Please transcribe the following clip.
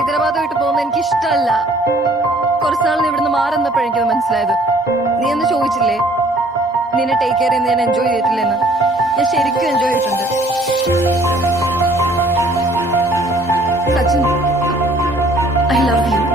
ഹൈദരാബാദ് വിട്ട് പോകുന്നത് എനിക്ക് ഇഷ്ടമല്ല. കുറച്ചാളിന് ഇവിടുന്ന് മാറുന്നപ്പോഴെനിക്കത് മനസ്സിലായത്. നീ എന്ന് ചോദിച്ചില്ലേ നിന്നെ ടേക്ക് കെയർ ചെയ്യുന്ന ഞാൻ എൻജോയ് ചെയ്തിട്ടില്ലെന്ന്? ഞാൻ ശരിക്കും എൻജോയ് ചെയ്തിട്ടുണ്ട് സച്ചിൻ. I love you.